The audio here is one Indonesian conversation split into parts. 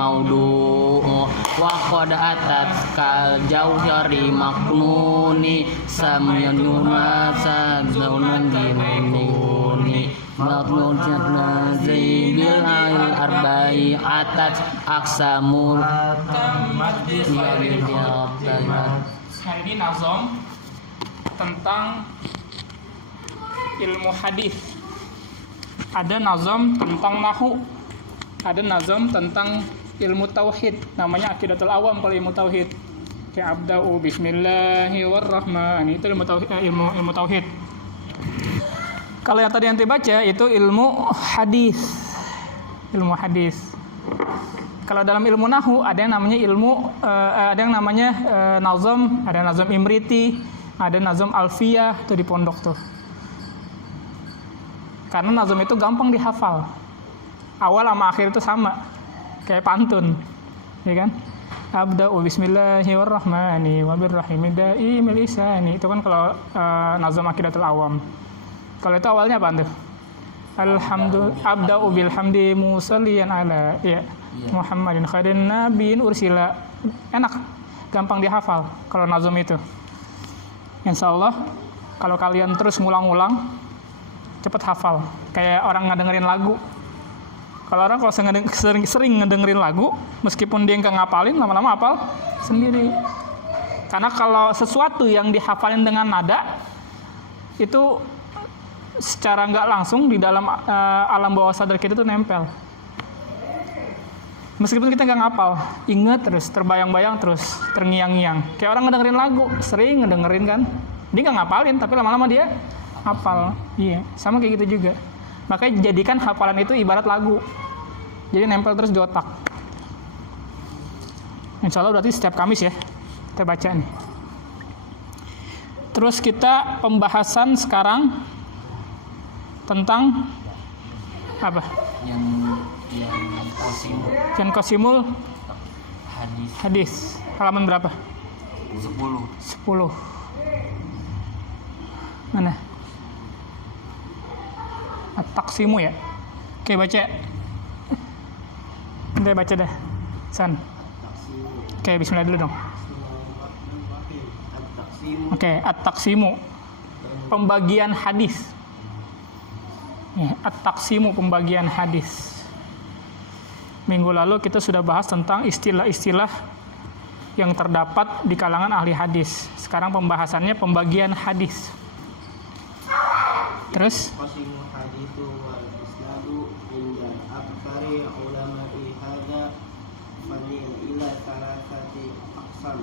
maudu'u wa qad atat kal jauhari maknuni samyununa sadaunan dinuni maknunatna zaibil arba'i atat aksamul Hari ini nazom tentang ilmu hadis. Ada nazom tentang nahu, ada nazom tentang ilmu tauhid, namanya Aqidatul Awam kalau ilmu tauhid. Kayak abda'u bismillahirrahmanirrahim, itu ilmu tauhid. Kalau yang tadi yang baca itu ilmu hadis. Ilmu hadis. Kalau dalam ilmu nahu ada yang namanya nazom, ada nazom imriti, ada nazom alfiyah, itu di pondok tuh. Karena nazom itu gampang dihafal. Awal sama akhir itu sama. Kayak pantun. Ya kan? Abda'u bismillahirrahmanirrahim wa birrahimi da'imil isani. Itu kan kalau nazom Aqidatul Awam. Kalau itu awalnya apa tuh? Alhamdulillah abda'u bilhamdi musalliyan ala Muhammadin khairin nabiyyin ursila. Enak, gampang dihafal kalau nazom itu. Insyaallah kalau kalian terus ngulang-ulang cepet hafal. Kayak orang ngedengerin lagu. Kalau orang sering ngedengerin lagu, meskipun dia nggak ngapalin, lama-lama hafal sendiri. Karena kalau sesuatu yang dihafalin dengan nada, itu secara nggak langsung di dalam alam bawah sadar kita itu nempel. Meskipun kita nggak ngapal, inget terus, terbayang-bayang terus, terngiang-ngiang. Kayak orang ngedengerin lagu, sering ngedengerin kan, dia nggak ngapalin, tapi lama-lama dia hafal. Iya, sama kayak gitu juga. Makanya jadikan hafalan itu ibarat lagu. Jadi nempel terus di otak. Insya Allah berarti setiap Kamis ya, kita baca nih. Terus kita pembahasan sekarang tentang apa? Yang Qasimul hadis. Halaman berapa? 10. Mana? At-taqsimu ya. Oke, baca. Nanti baca dah. San. Oke, bismillah dulu dong. Oke, at-taqsimu. Pembagian hadis. At-taqsimu, pembagian hadis. Minggu lalu kita sudah bahas tentang istilah-istilah yang terdapat di kalangan ahli hadis. Sekarang pembahasannya pembagian hadis. Terus Qasimul haditsu wal isnadu inda aktsari ulama'i hadza fanil ila salasati aqsam.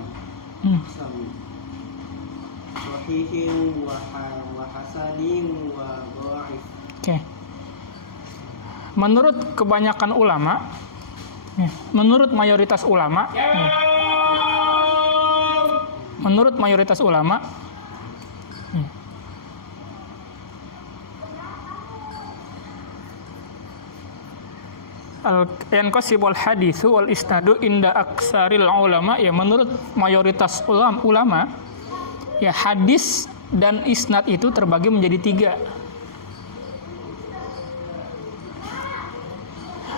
Sahihin wa hasanin wa dhaif. Oke. Menurut kebanyakan ulama, menurut mayoritas ulama, al-yanqasibul haditsu wal isnadu inda aksaril ulama, ya menurut mayoritas ulama, ya hadis dan isnad itu terbagi menjadi 3.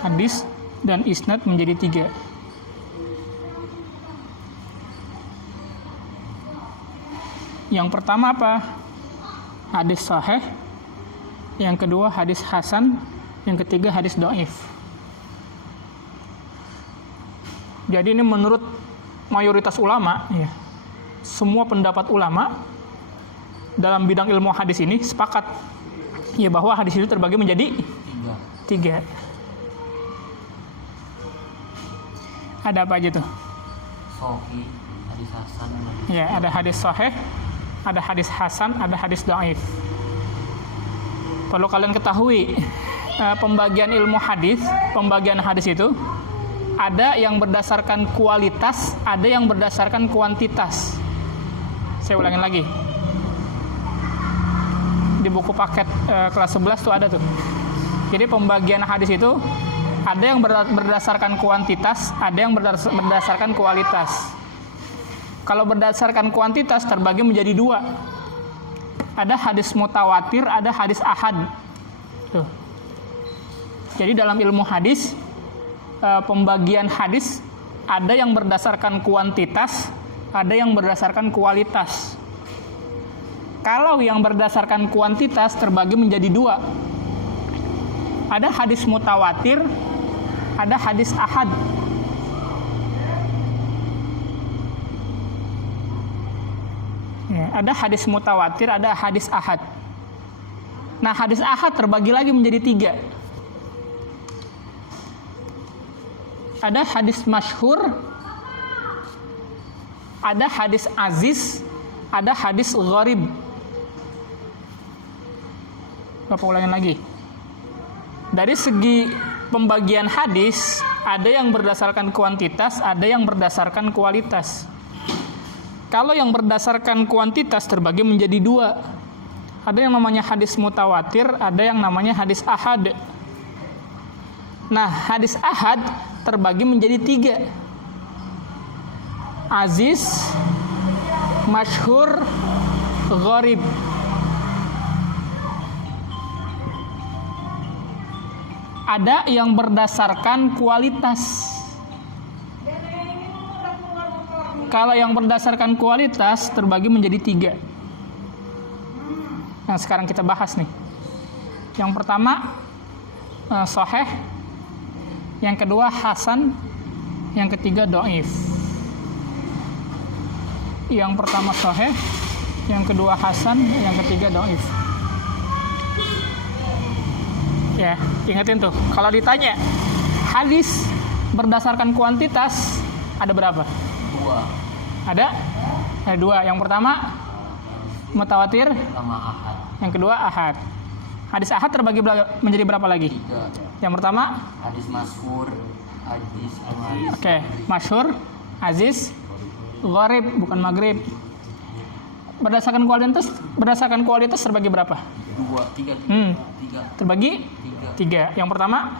Hadis dan isnad menjadi 3. Yang pertama apa? Hadis sahih. Yang kedua hadis hasan. Yang ketiga hadis dhaif. Jadi ini menurut mayoritas ulama, ya, semua pendapat ulama dalam bidang ilmu hadis ini sepakat ya bahwa hadis itu terbagi menjadi 3. Ada apa aja tuh? Sahih, hadis hasan. Ya, ada hadis sahih, ada hadis hasan, ada hadis dhaif. Perlu kalian ketahui, pembagian ilmu hadis, pembagian hadis itu ada yang berdasarkan kualitas, ada yang berdasarkan kuantitas. Saya ulangin lagi. Di buku paket kelas 11 tuh ada tuh. Jadi pembagian hadis itu ada yang berdasarkan kuantitas, ada yang berdasarkan kualitas. Kalau berdasarkan kuantitas terbagi menjadi 2. Ada hadis mutawatir, ada hadis ahad. Tuh. Jadi dalam ilmu hadis pembagian hadis ada yang berdasarkan kuantitas, ada yang berdasarkan kualitas. Kalau yang berdasarkan kuantitas terbagi menjadi dua. Ada hadis mutawatir, ada hadis ahad. Ya, ada hadis mutawatir, ada hadis ahad. Nah, hadis ahad terbagi lagi menjadi tiga. Ada hadis masyhur, ada hadis aziz, ada hadis gharib. Bapak ulangin lagi. Dari segi pembagian hadis, ada yang berdasarkan kuantitas, ada yang berdasarkan kualitas. Kalau yang berdasarkan kuantitas terbagi menjadi dua. Ada yang namanya hadis mutawatir, ada yang namanya hadis ahad. Nah, hadis ahad terbagi menjadi tiga. Aziz, masyhur, gharib. Ada yang berdasarkan kualitas. Kalau yang berdasarkan kualitas terbagi menjadi tiga. Nah, sekarang kita bahas nih. Yang pertama sahih, yang kedua hasan, yang ketiga dhaif. Yang pertama sahih, yang kedua hasan, yang ketiga dhaif. Ya, ingetin tuh. Kalau ditanya hadis berdasarkan kuantitas ada berapa? Dua. Ada dua. Yang pertama mutawatir, Sama ahad. yang kedua ahad. Hadis ahad terbagi menjadi berapa lagi? 3. Yang pertama Hadis masyhur, hadis aziz. oke, masyhur, aziz, gharib, bukan maghrib. Berdasarkan kualitas terbagi berapa? 2, 3. Terbagi 3. Yang pertama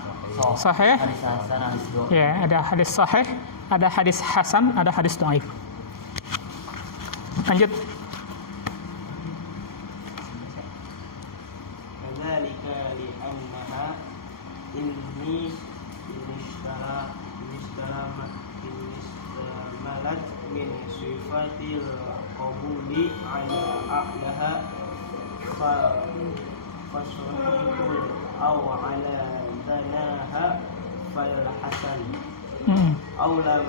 sahih. Hadis hasan, hadis dhaif. Ya, ada hadis sahih, ada hadis hasan, ada hadis dhaif. Lanjut. Kadzalika li'annaha istamalat min sifatil qabuli ala a'laha fasahihul aw ala danaha fal hasan aw lam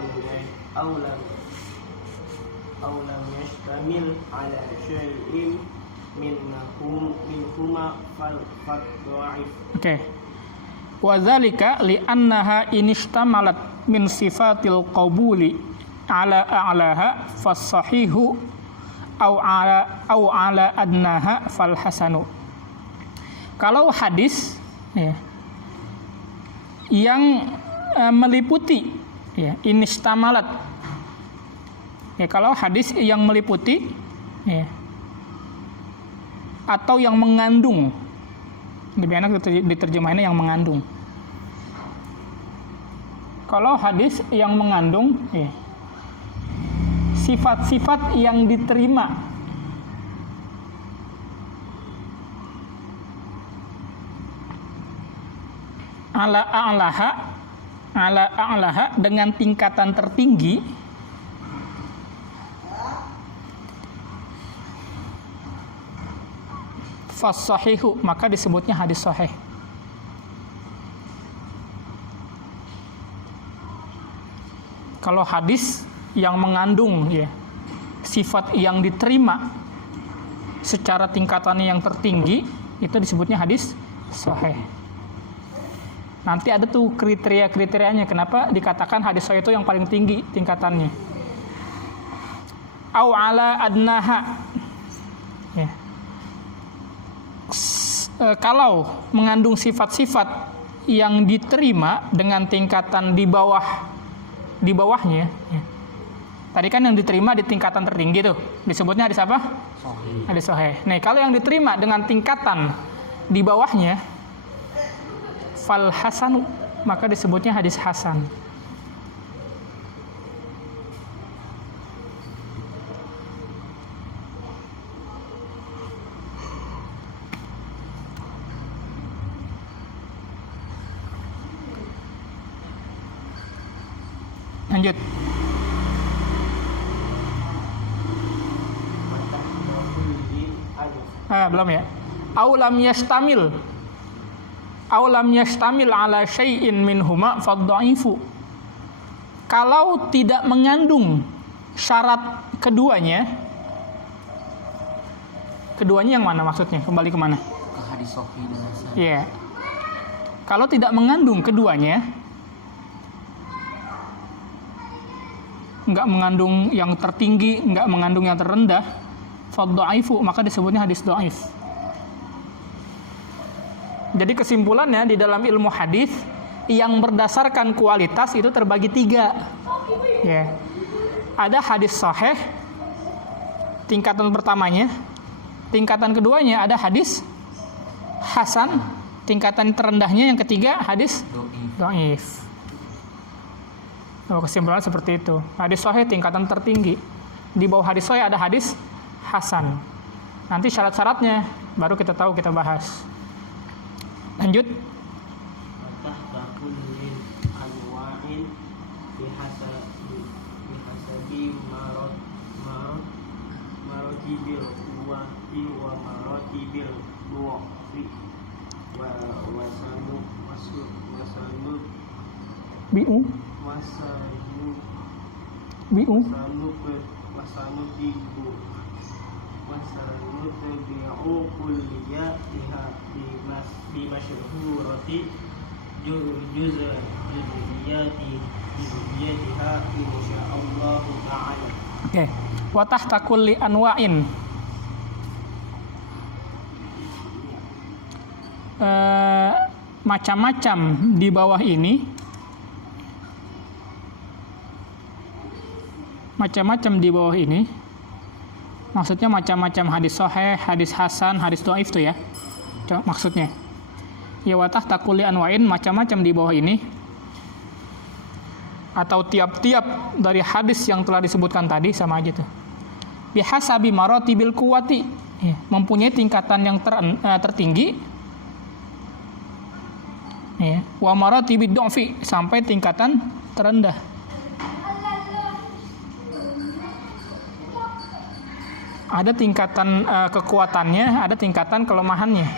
yashtamil ala syai'in minhuma fal dhaif. Oke. Wa dzalika li'annaha inistamalat min sifatil qabuli ala a'laha fasahihu au ala adnaha fal hasanu. Kalau hadis ya, yang meliputi ya, inistamalat ya, kalau hadis yang meliputi ya, atau yang mengandung, lebih enak diterjemahinnya yang mengandung. Kalau hadis yang mengandung ya, sifat-sifat yang diterima ala a'laha dengan tingkatan tertinggi, fasahihu, maka disebutnya hadis sahih. Kalau hadis yang mengandung ya, sifat yang diterima secara tingkatannya yang tertinggi, itu disebutnya hadis sahih. Nanti ada tuh kriteria-kriterianya kenapa dikatakan hadis sahih itu yang paling tinggi tingkatannya. Au ala adnaha ya. Kalau mengandung sifat-sifat yang diterima dengan tingkatan di bawahnya ya. Tadi kan yang diterima di tingkatan tertinggi tuh disebutnya hadis apa? Sahih. Hadis sahih. Nah, kalau yang diterima dengan tingkatan di bawahnya fal hasanu, maka disebutnya hadis hasan. Lanjut. Belum ya. Aulam yastamil ala syai'in minhuma fadha'ifu. Kalau tidak mengandung syarat keduanya yang mana maksudnya? Kembali ke mana? Ke hadis sahih dan hasan. Iya. Kalau tidak mengandung keduanya, nggak mengandung yang tertinggi, nggak mengandung yang terendah, fadha'ifu, maka disebutnya hadis dhaif. Jadi kesimpulannya di dalam ilmu hadis yang berdasarkan kualitas itu terbagi 3. Ya. Ada hadis sahih tingkatan pertamanya, tingkatan keduanya ada hadis hasan, tingkatan terendahnya yang ketiga hadis dhaif. Kesimpulannya seperti itu. Hadis sahih tingkatan tertinggi. Di bawah hadis sahih ada hadis hasan. Nanti syarat-syaratnya baru kita tahu, kita bahas. Lanjut. Oke. Wa tahta kulli anwa'in. Macam-macam di bawah ini. Macam-macam di bawah ini. Maksudnya macam-macam hadis sahih, hadis hasan, hadis dhaif itu ya. Maksudnya. Ya wa tahta kulli anwa'in, macam-macam di bawah ini. Atau tiap-tiap dari hadis yang telah disebutkan tadi, sama aja tuh. Bihasabi maratibil quwati, ya, mempunyai tingkatan yang tertinggi, ya, wa maratibid du'fi, sampai tingkatan terendah. Ada tingkatan kekuatannya, ada tingkatan kelemahannya.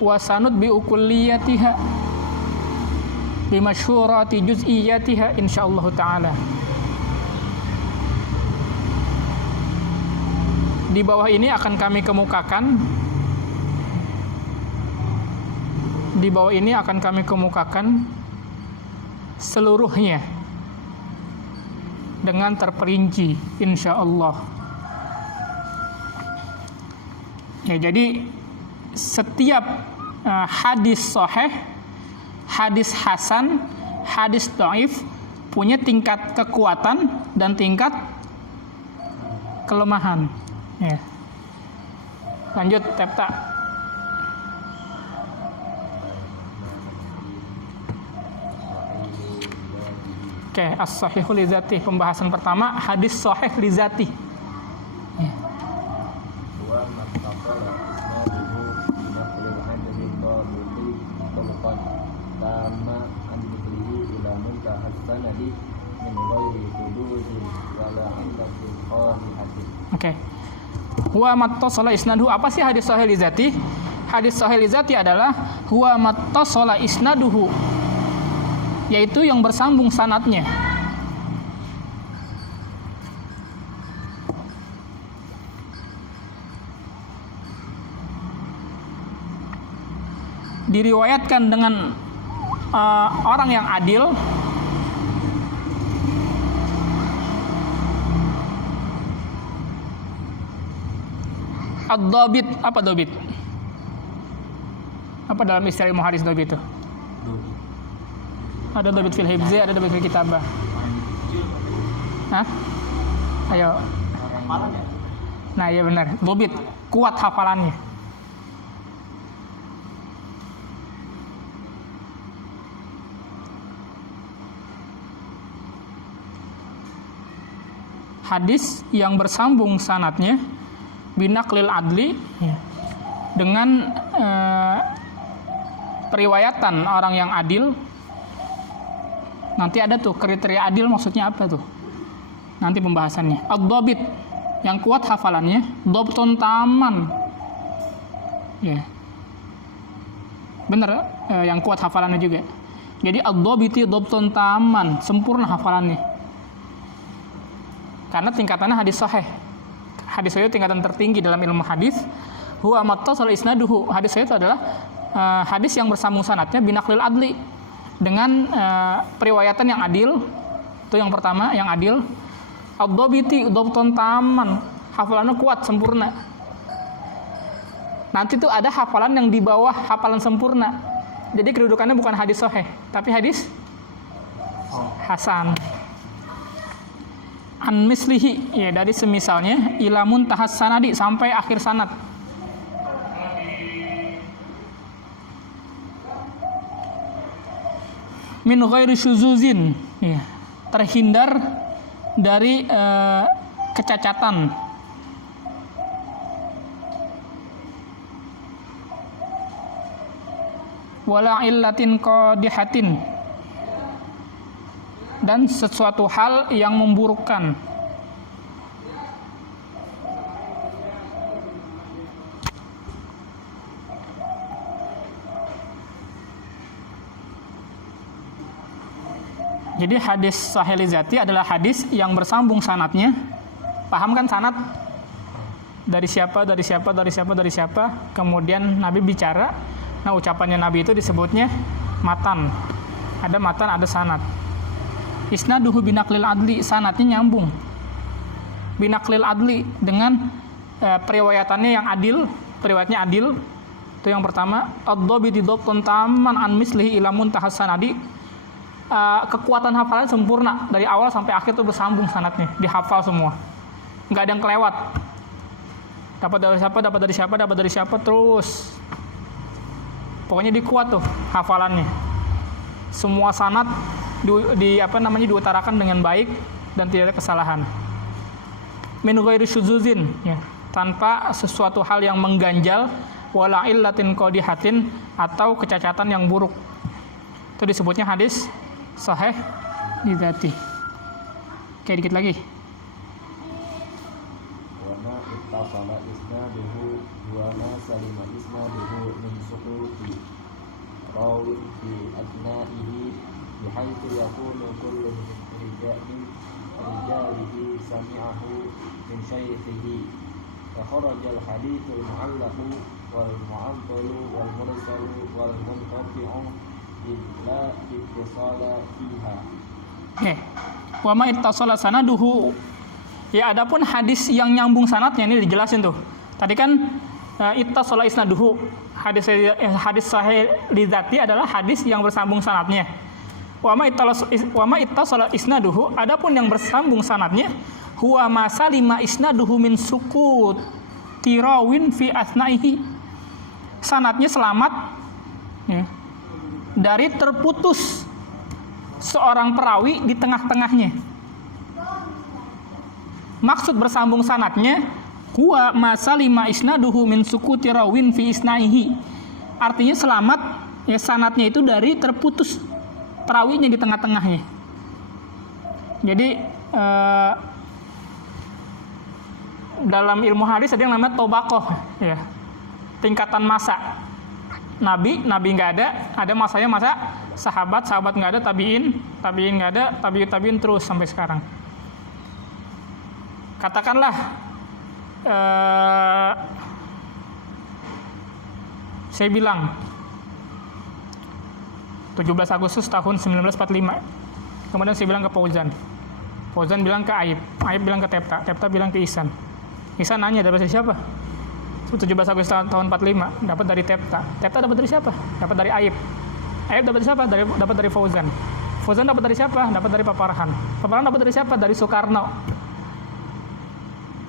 Wasanud bi ukulliyatiha bi masyhurati juz'iyatiha insyaallah taala. Di bawah ini akan kami kemukakan, seluruhnya dengan terperinci insyaallah. Ya, jadi setiap hadis sahih, hadis hasan, hadis dhaif punya tingkat kekuatan dan tingkat kelemahan. Ya. Lanjut, Tepta. Oke, as-sahihu li dzati. Pembahasan pertama, hadis sahih li dzati. Ya. Oke. Huwa mattasala isnaduhu. Apa sih hadis sahih li dzati? Hadis sahih li dzati adalah huwa mattasala isnaduhu, yaitu yang bersambung sanadnya. Diriwayatkan dengan orang yang adil, ad-dhabit. Apa dhabit? Apa dalam istilah ilmu hadis dhabit itu? Ada dhabit fil hifzi, ada dhabit fil kitabah. Hah? Ayo. Nah, iya benar. Dhabit, kuat hafalannya. Hadis yang bersambung sanadnya binaqlil adli, ya, dengan periwayatan orang yang adil. Nanti ada tuh kriteria adil maksudnya apa tuh? Nanti pembahasannya. Ad-dhabit, yang kuat hafalannya, dhabtun taman. Ya. Bener, yang kuat hafalannya juga. Jadi ad-dhabiti dhabtun taman, sempurna hafalannya. Karena tingkatannya hadis sahih. Hadis sahih itu tingkatan tertinggi dalam ilmu hadis. Huwa mattasal isnaduhu. Hadis sahih itu adalah hadis yang bersambung sanadnya binaqlil adli, dengan periwayatan yang adil. Itu yang pertama, yang adil. Ad-dhabiti dhabtun taman, hafalannya kuat, sempurna. Nanti tuh ada hafalan yang di bawah hafalan sempurna. Jadi kedudukannya bukan hadis sahih, tapi hadis hasan. An mislihi, ya, dari semisalnya, ila muntahas sanadi, sampai akhir sanad. Min ghairi syuzuzin, ya, terhindar dari kecacatan. Wala illatin qadihatin, dan sesuatu hal yang memburukkan. Jadi hadis sahih li dzati adalah hadis yang bersambung sanadnya. Paham kan sanad? Dari siapa, dari siapa, dari siapa, dari siapa. Kemudian Nabi bicara. Nah, ucapannya Nabi itu disebutnya matan. Ada matan, ada sanad. Isnaduhu binaqlil adli, sanadnya nyambung. Binaqlil adli, dengan periwayatannya yang adil, periwayatnya adil. Itu yang pertama. Ad-dhabiti dhabtun taman an mislihi ila muntahas sanadi. Kekuatan hafalan sempurna dari awal sampai akhir itu bersambung sanadnya, dihafal semua, nggak ada yang kelewat. Dapat dari siapa, dapat dari siapa, dapat dari siapa, terus pokoknya dikuat tuh hafalannya. Semua sanad diutarakan dengan baik dan tidak ada kesalahan. Min ghairi syuzuzin, ya, tanpa sesuatu hal yang mengganjal, wala illatin qadihatin, atau kecacatan yang buruk. Itu disebutnya hadis sahih li dzati. Oke, dikit lagi. Wa ma ittasala isnaduhu wa ma salima isnaduhu min suquti rawi fi adna'ihi bihaitsu yakunu kullu min rijalihi sami'ahu min shaykhihi wa kharaja al-haditsul mu'allaqu wal mu'addalu wal mursalu wal munqati'u illa ittasala fiha. Wa ma ittasala sanaduhu. Ya, adapun hadis yang nyambung sanadnya ini dijelasin tuh. Tadi kan ittasala isnaduhu. Hadis sahih li dzati adalah hadis yang bersambung sanadnya. Wa ma ittasala isnaduhu, adapun yang bersambung sanadnya, huwa ma salima isnaduhu min sukut tirawin fi asnaihi. Sanadnya selamat, ya, dari terputus seorang perawi di tengah-tengahnya. Maksud bersambung sanadnya, huwa masalima isnaduhu min sukuti rawin fi isnaihi. Artinya selamat, ya, sanadnya itu dari terputus perawinya di tengah-tengahnya. Jadi dalam ilmu hadis ada yang namanya tobaqoh, ya, tingkatan masa. Nabi nggak ada masanya masa sahabat nggak ada, tabiin nggak ada, tabiin terus sampai sekarang. Katakanlah saya bilang 17 Agustus tahun 1945. Kemudian saya bilang ke Fauzan bilang ke Aib bilang ke Tepta bilang ke Ihsan nanya dari siapa? 17 Agustus tahun 45, dapat dari Tepta dapat dari siapa? Dapat dari Aib dapat dari siapa? Dapat dari Fauzan dapat dari siapa? Dapat dari Paparhan dapat dari siapa? Dari Soekarno.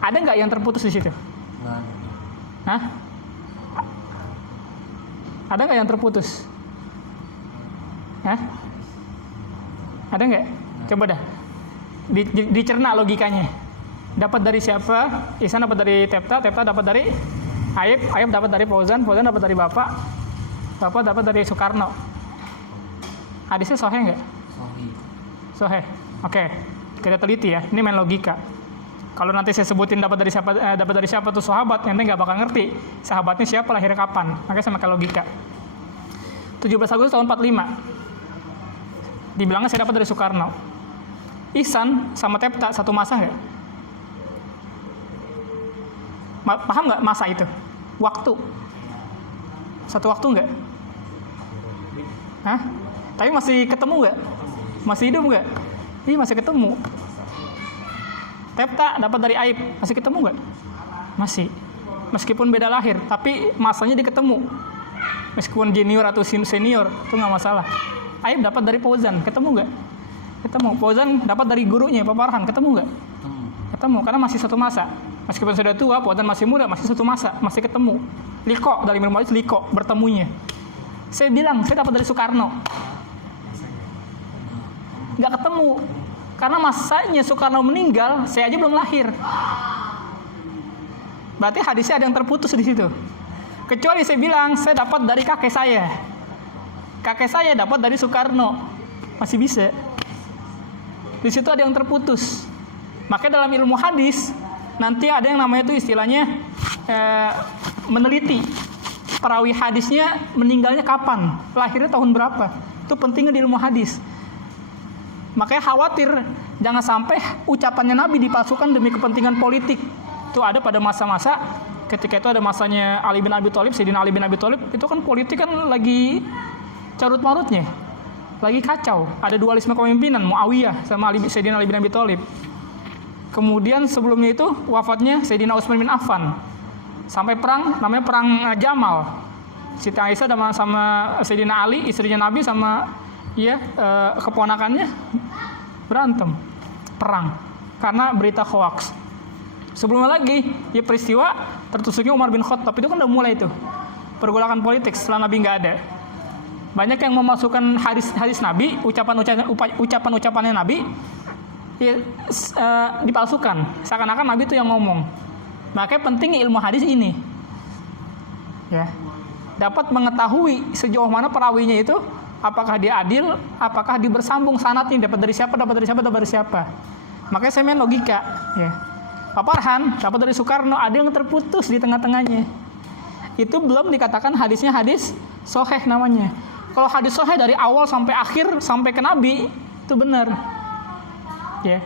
Ada nggak yang terputus di situ? Hah? Ada nggak yang terputus? Hah? Ada nggak? Coba dah dicerna logikanya. dapat dari siapa? Ihsan dapat dari Tepta dapat dari Aib dapat dari Fauzan dapat dari Bapak dapat dari Soekarno. Hadisnya sahih nggak? Sahih. Sahih. Oke, kita teliti ya. Ini main logika. Kalau nanti saya sebutin dapat dari siapa tuh sahabat, nanti nggak bakal ngerti sahabatnya siapa, lahirnya kapan. Makanya saya pakai logika. 17 Agustus tahun 45. Dibilangnya saya dapat dari Soekarno. Ihsan sama Tepta satu masa nggak? Paham nggak masa itu? Waktu. Satu waktu nggak? Hah? Tapi masih ketemu nggak? Masih hidup nggak? Iya masih ketemu. Tepta dapat dari Aib, masih ketemu nggak? Masih. Meskipun beda lahir, tapi masanya diketemu. Meskipun junior atau senior, itu nggak masalah. Aib dapat dari Fauzan, ketemu nggak? Ketemu. Fauzan dapat dari gurunya, Pak Farhan, ketemu nggak? Ketemu, karena masih satu masa. Meskipun sudah tua, Fauzan masih muda, masih satu masa, masih ketemu. Liko, dari ilmu hadis liko, bertemunya. Saya bilang, saya dapat dari Soekarno. Nggak ketemu. Karena masanya Soekarno meninggal, saya aja belum lahir. Berarti hadisnya ada yang terputus di situ. Kecuali saya bilang, saya dapat dari kakek saya. Kakek saya dapat dari Soekarno. Masih bisa. Di situ ada yang terputus. Makanya dalam ilmu hadis, nanti ada yang namanya itu istilahnya meneliti. Perawi hadisnya meninggalnya kapan, lahirnya tahun berapa. Itu pentingnya di ilmu hadis. Makanya khawatir jangan sampai ucapannya Nabi dipalsukan demi kepentingan politik. Itu ada pada masa-masa ketika itu ada masanya Ali bin Abi Thalib, Sayyidina Ali bin Abi Thalib, itu kan politik kan lagi carut-marutnya. Lagi kacau. Ada dualisme kepemimpinan Muawiyah sama Sayyidina Ali bin Abi Thalib. Kemudian sebelumnya itu wafatnya Sayyidina Utsman bin Affan. Sampai perang namanya perang Jamal. Siti Aisyah sama Sayyidina Ali, istrinya Nabi sama keponakannya berantem, perang karena berita hoax. Sebelumnya lagi, ya peristiwa tertusuknya Umar bin Khattab, itu kan udah mulai tuh pergolakan politik setelah Nabi nggak ada. Banyak yang memasukkan hadis Nabi, ucapan-ucapannya Nabi dipalsukan, seakan-akan Nabi itu yang ngomong. Makanya penting ilmu hadis ini, ya, dapat mengetahui sejauh mana perawinya itu. Apakah dia adil, apakah dia bersambung sanadnya, dapat dari siapa. Makanya saya main logika, ya. Pak Farhan dapat dari Soekarno, ada yang terputus di tengah-tengahnya. Itu belum dikatakan hadisnya hadis sahih namanya. Kalau hadis sahih dari awal sampai akhir sampai ke Nabi, itu benar. Ya.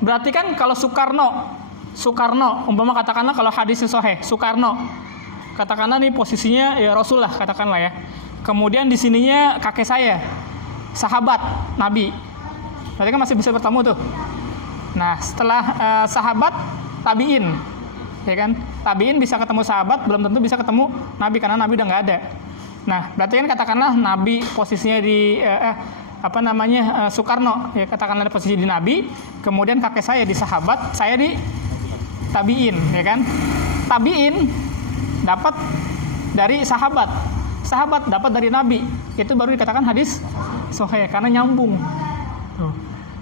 Berarti kan kalau Soekarno, umpama katakanlah kalau hadisnya sahih, Soekarno, katakanlah nih posisinya ya Rasul lah, katakanlah ya. Kemudian di sininya kakek saya, sahabat Nabi. Berarti kan masih bisa bertemu tuh. Nah, setelah sahabat, tabiin, ya kan? Tabiin bisa ketemu sahabat, belum tentu bisa ketemu Nabi karena Nabi udah nggak ada. Nah, berarti kan katakanlah Nabi posisinya di Soekarno, ya katakanlah posisi di Nabi. Kemudian kakek saya di sahabat, saya di tabiin, ya kan? Tabiin dapat dari sahabat dapat dari Nabi, itu baru dikatakan hadis sahih karena nyambung.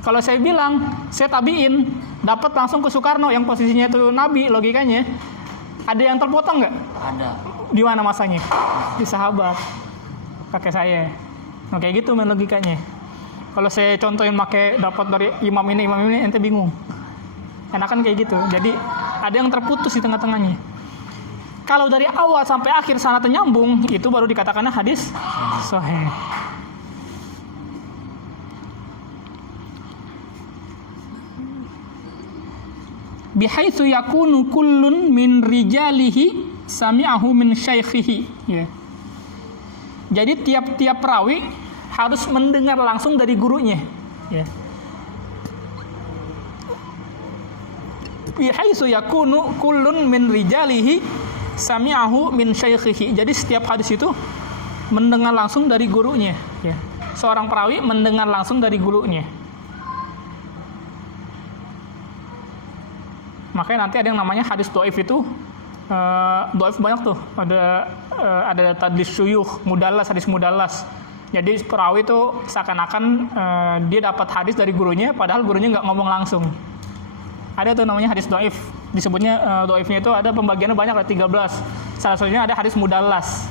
Kalau saya bilang saya tabiin dapat langsung ke Soekarno yang posisinya itu Nabi, logikanya ada yang terpotong nggak? Ada. Di mana masanya? Di sahabat kakek saya. Nah, kayak gitu main logikanya. Kalau saya contohin pakai dapat dari imam ini ente bingung. Enakan kayak gitu. Jadi ada yang terputus di tengah-tengahnya. Kalau dari awal sampai akhir sanadnya nyambung, itu baru dikatakannya hadis sahih. Bihaitsu yakunu kullun min rijalihi sami'ahu min syaikhihi. Ya. Jadi tiap-tiap perawi harus mendengar langsung dari gurunya. Ya. Bihaitsu yakunu kullun min rijalihi sami'ahu min syaikhihi. Jadi setiap hadis itu mendengar langsung dari gurunya, ya. Seorang perawi mendengar langsung dari gurunya. Makanya nanti ada yang namanya hadis dhaif itu dhaif banyak tuh. Ada tadlis syuyukh, mudallas, hadis mudallas. Jadi perawi itu seakan-akan dia dapat hadis dari gurunya padahal gurunya nggak ngomong langsung. Ada tuh namanya hadis dhaif. Disebutnya dhaifnya itu ada pembagiannya banyak, ada 13. Salah satunya ada hadis mudallas.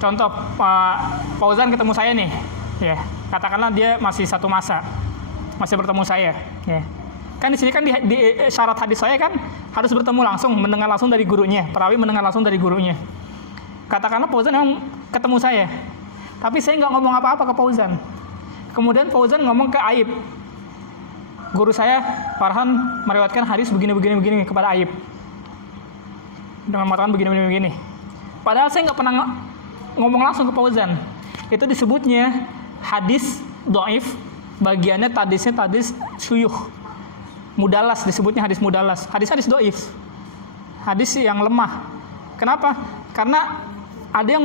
Contoh, Pak Fauzan ketemu saya nih, ya, katakanlah dia masih satu masa, masih bertemu saya, ya. Kan di sini kan di syarat hadis saya kan harus bertemu langsung, mendengar langsung dari gurunya, perawi mendengar langsung dari gurunya. Katakanlah Fauzan yang ketemu saya, tapi saya nggak ngomong apa-apa ke Fauzan. Kemudian Fauzan ngomong ke Aib, guru saya Farhan meriwayatkan hadis begini kepada Aib dengan mengatakan begini. Padahal saya nggak pernah ngomong langsung ke Fauzan. Itu disebutnya hadis dhaif, bagiannya tadisnya tadis syuyuh. Mudallas disebutnya hadis mudallas. Hadis dhaif. Hadis yang lemah. Kenapa? Karena ada yang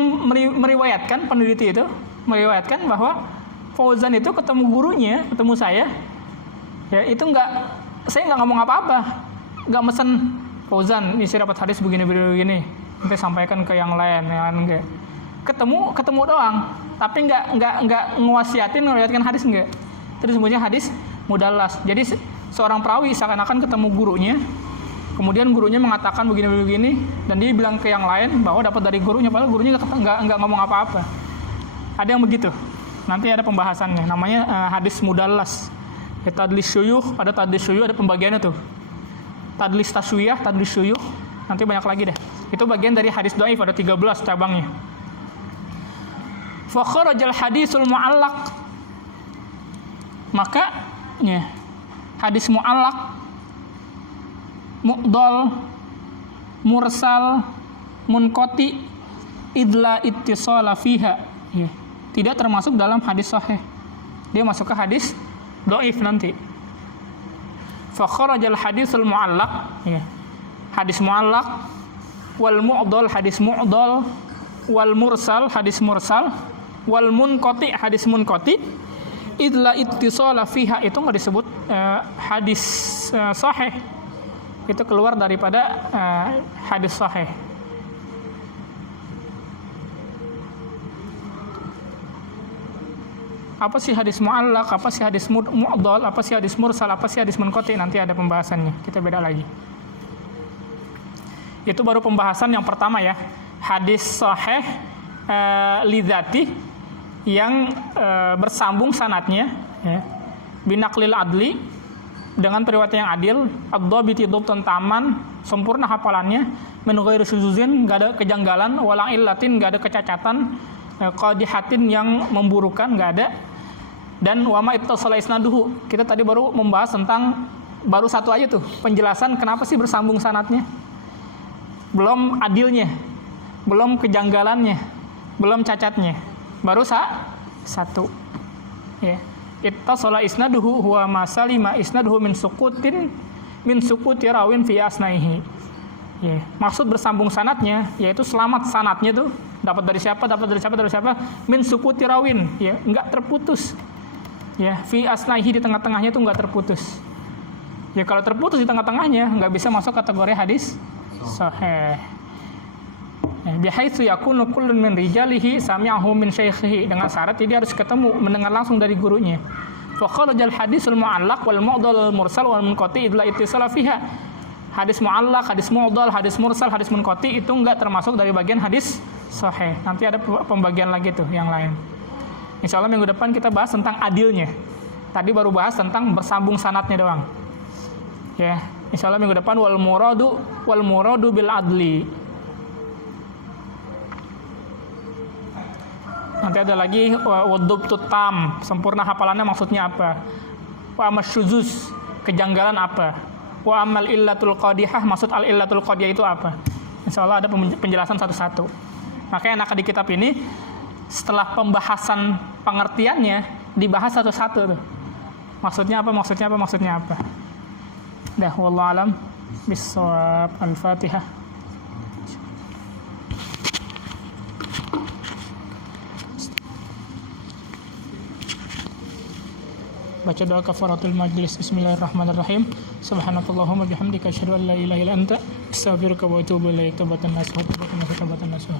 meriwayatkan, peneliti itu meriwayatkan bahwa Fauzan itu ketemu gurunya, ketemu saya. Ya, itu saya nggak ngomong apa-apa. Nggak mesen Fauzan, ini saya dapat hadis begini. Nanti sampaikan ke yang lain enggak. Ketemu doang, tapi nggak ngewasiatin ngeriwayatkan hadis enggak. Itu disebutnya hadis mudallas. Jadi seorang perawi seakan-akan ketemu gurunya, kemudian gurunya mengatakan begini, dan dia bilang ke yang lain bahwa dapat dari gurunya, padahal gurunya nggak ngomong apa-apa. Ada yang begitu. Nanti ada pembahasannya. Namanya hadis mudallas. Ya, tadlis syuyuh, ada tadlis syuyuh, ada pembagiannya tuh. Tadlis taswiyah, tadlis syuyuh, nanti banyak lagi deh. Itu bagian dari hadis dhaif, ada 13 cabangnya. Fa kharajal hadisul mu'allaq. Maka ya, hadis mu'allaq, mu'dal, mursal, munqati, idla ittisala fiha, ya, tidak termasuk dalam hadis sahih. Dia masuk ke hadis dhaif nanti. Fa kharajal hadisul mu'allaq, ya, hadis mu'allaq, wal mu'dal, hadis mu'dal, wal mursal, hadis mursal, wal munqati, hadis munqati, idla ittisala fiha, itu nggak disebut hadis sahih. Itu keluar daripada hadis sahih. Apa sih hadis mu'allaq, apa sih hadis mu'dal, apa sih hadis mursal, apa sih hadis munqati, nanti ada pembahasannya. Kita beda lagi. Itu baru pembahasan yang pertama ya. Hadis sahih lidzati yang bersambung sanadnya, ya, binaqlil adli, dengan periwayat yang adil, ad-dhabiti dhabtan taman, sempurna hafalannya, min ghairi syuzuzin, enggak ada kejanggalan, wala illatin, enggak ada kecacatan, qadihatin yang memburukan, enggak ada. Dan wa ma ittasala isnaduhu, kita tadi baru membahas tentang baru satu aja tuh, penjelasan kenapa sih bersambung sanadnya. Belum adilnya, belum kejanggalannya, belum cacatnya. Baru satu. Ya. Ittasala isnaduhu huwa ma salima isnaduhu min suquti rawin fi asnaihi. Ya. Maksud bersambung sanadnya yaitu selamat sanadnya tuh dapat dari siapa min suquti rawin, ya, enggak terputus. Ya, fi asnaihi, di tengah-tengahnya tuh enggak terputus. Ya, kalau terputus di tengah-tengahnya enggak bisa masuk kategori hadis sahih. Bihaitsu yakunu kullun min rijalihi sami'ahu min syaikhihi, dengan syarat dia harus ketemu, mendengar langsung dari gurunya. Fa kharajal hadisul mu'allaq wal mu'dal wal mursal wal munqati idla ittisala fiha. Hadis mu'allaq, hadis mu'dal, hadis mursal, hadis munqati itu enggak termasuk dari bagian hadis sahih. Nanti ada pembagian lagi tuh yang lain. Insyaallah minggu depan kita bahas tentang adilnya. Tadi baru bahas tentang bersambung sanadnya doang. Ya, insyaallah minggu depan wal muradu bil adli. Nanti ada lagi wadubtut tam, sempurna hafalannya maksudnya apa? Wa amasyuzuz, kejanggalan apa? Wa amal illatul qadihah, maksud al illatul qadiyah itu apa? Insyaallah ada penjelasan satu-satu. Makanya enak di kitab ini setelah pembahasan pengertiannya dibahas satu-satu tuh. Maksudnya apa? Dah, wallahu alam bissawab. Al-Fatihah. Baca doa kafaratul majlis. Bismillahirrahmanirrahim. Subhanakallahumma bihamdika asyhadu an la ilaha illa anta astaghfiruka wa atubu ilaik. Tobatan nasuha.